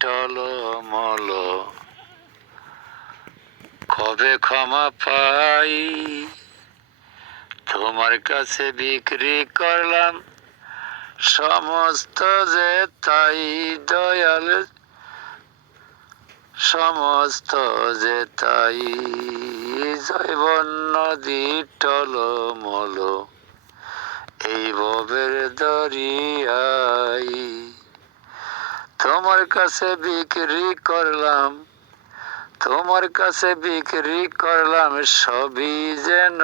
টলমল, কবে ক্ষমা পাই? তোমার কাছে বিক্রি করলাম সমস্ত যে তাই দয়াল, সমস্ত যে তাই। জৈবন নদী টলমল, এই ভবের দরিয়াই। তোমার কাছে বিক্রি করলাম, তোমার কাছে বিক্রি করলাম সবই যেন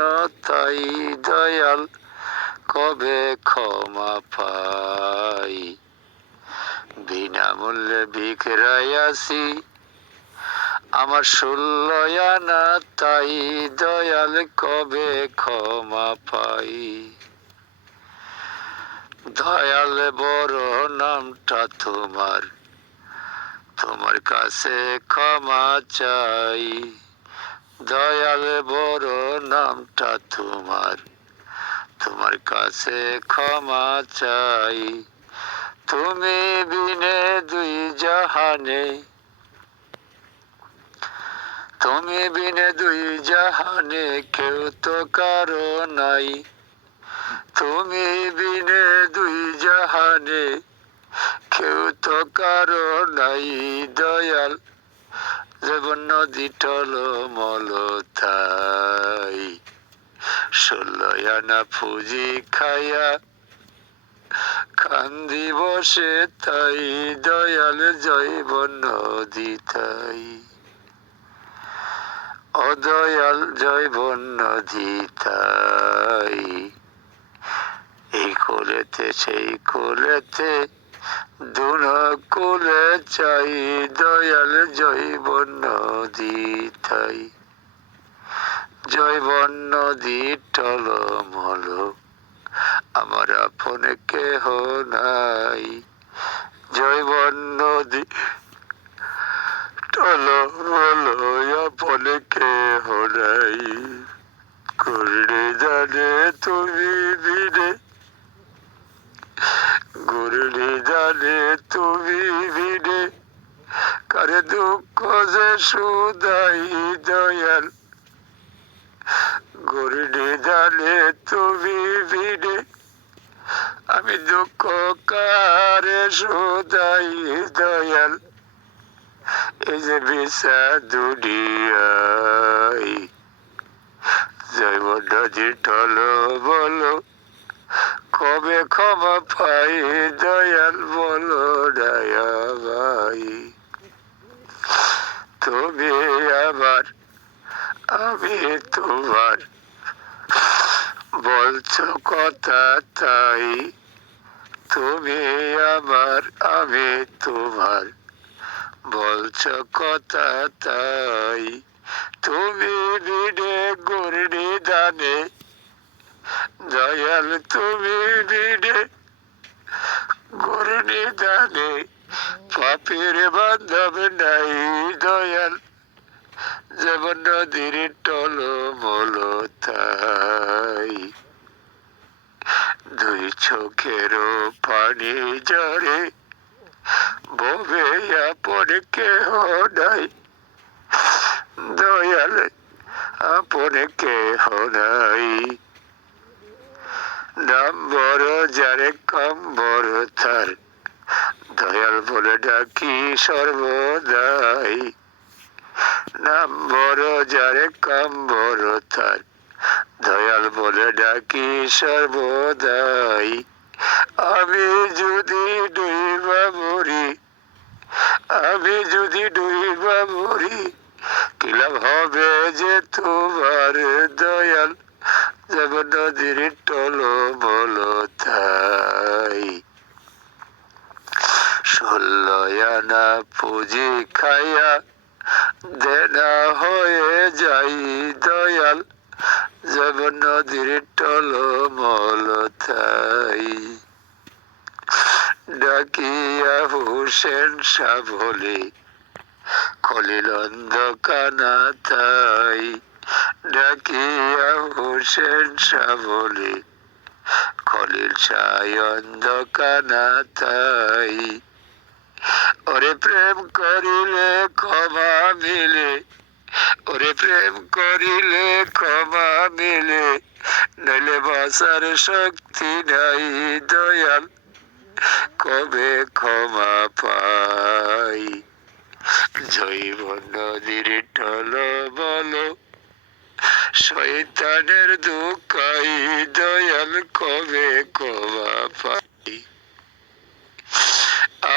তাই দয়াল, কবে ক্ষমা পাই? বিনামূল্যে বিক্রয়াছি আমার 16 আনা তাই দয়াল, কবে ক্ষমা পাই? দয়াল বড় নামটা তোমার, তোমার কাছে ক্ষমা চাই। দয়াল বড় নামটা তোমার, তোমার কাছে ক্ষমা চাই। তুমি বিনে দুই জাহানে, তুমি বিনে দুই জাহানে কেউ তো কারো নাই। তুমি বিনে দুই জাহানে কেউ তো কারো নাই দয়াল, জীবন নদী টলমল তাই। 16 আনা পুঁজি খাইয়া কান্দি বসে তাই দয়াল, জীবন নদী তাই। ও দয়াল জীবন নদী তাই। এই কোলেতে সেই কোলেতে দুন কোলে চাই দয়াল, জীবন নদী তাই। জীবন নদী টলমল, আমার আপন কেহ নাই। জীবন নদী টলমল, আপন কেহ নাই। করলে জানে তুমি বিনে, করলে জানে তুমি বিনে কারে দুঃখ যে সুদাই দয়াল। করলে জানে তুমি বিনে আমি দুঃখ কারে সুদাই দয়াল। এই যে বিষা দুনিয়ায় জীবন নদী টলমল, কবে ক্ষমা পাই দয়াল বলো দয়া ভাই। তুমি আমার আমি তোমার, বলছো কথা তাই। তুমি আমার আমি তোমার, বলছো কথা তাই। তুমি বিনে গরুড়ি দানে দয়াল, তুমি বিনে গরুড়ি দানে পাপের বান্ধব নাই দয়াল, যেমন নদীর টলমল তাই। দুই চোখের পানি জরে ববে আপন কেহ নাই দয়াল, আপন কেহ নাই। নাম বড় যারে কম বড় তার, দয়াল বলে ডাকি সর্বদাই। নাম বড় যারে কম বড় তার, দয়াল বলে ডাকি সর্বদাই। আমি যদি ডুইবা মরি, আমি যদি ডুইবা মরি, কি লাভ হবে যে তোমার দয়াল, যেমন নদীর টলমল তাই। 16 আনা পুঁজি খাইয়া দেনা হয়ে যাই দয়াল, যেমন নদীর টলমল তাই। ডাকিয়া হোসেন শাহ বলে খলিল অন্ধকানা তাই। ডাকিয়া হোসেন শাহ বলে খলিল শাহ অন্ধকানা তাই। ওরে প্রেম করিলে ক্ষমা মিলে, ওরে প্রেম করিলে ক্ষমা মিলে, নইলে বাঁচার শক্তি নাই দয়াল, কবে ক্ষমা পাই। জৈব নদীর টল বল, শয়তানের দুকাই দয়াল, কবে ক্ষমা পাই।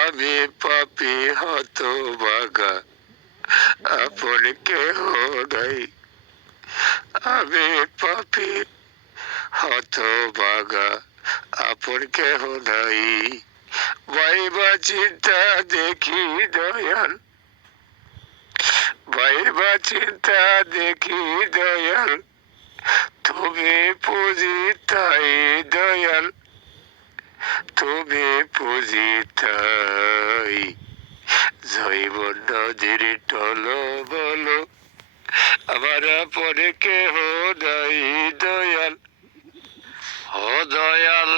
আমি পাপী হতভাগা, আপন কেহ নাই। আমি পাপী হতভাগা, আপন কেহ নাই। ভাইবা চিন্তা দেখি দয়াল, ভাইবা চিন্তা দেখি দয়াল, তুমি পুজিতাই দয়াল, তুমি পুজিতাই। জৈব নদীর টল বল, আমার আপন কেহ নাই দয়াল, ও দয়াল।